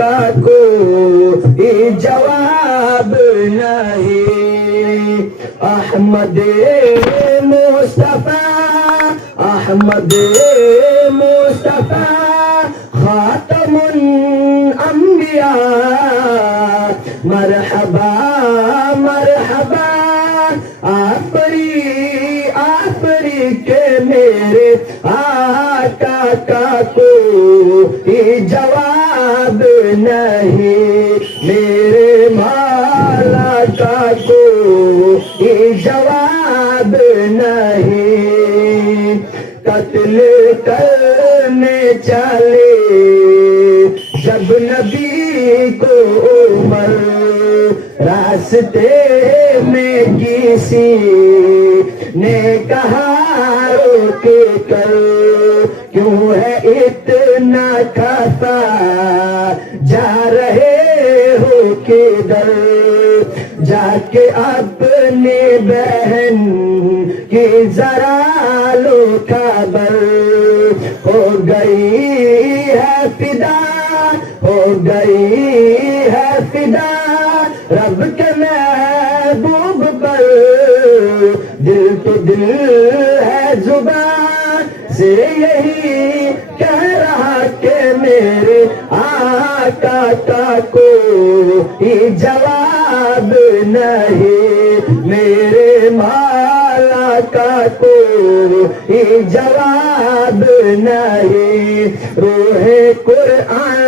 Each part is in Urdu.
کا کوئی جواب نہیں احمد مصطفیٰ احمد مصطفیٰ خاتم الانبیاء مرحبا مرحبا آفری کے میرے آقا کا کوئی جواب نہیں میرے مولا کا کوئی جواب نہیں قتل کرنے چلے جب نبی کو عمر راستے میں کسی نے کہا روک کر کیوں ہے اتنا کھپا جا رہے ہو کدھر جا کے اپنی بہن کی ذرا لو خبر ہو گئی ہے فدا ہو گئی ہے فدا رب کے محبوب پر دل تو دل ہے زبان سے یہی کہہ رہا کہ میرے آقا کا کوئی جواب نہیں میرے مولا کا کوئی جواب نہیں روح قرآن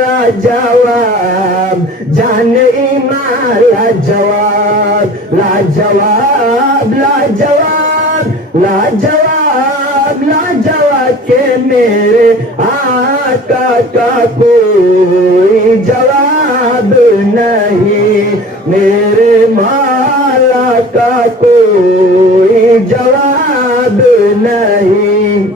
جواب جان ایمان لا جواب لا جواب لا جواب لا جواب لا جواب کہ میرے آقا کا کوئی جواب نہیں میرے مولا کا کوئی جواب نہیں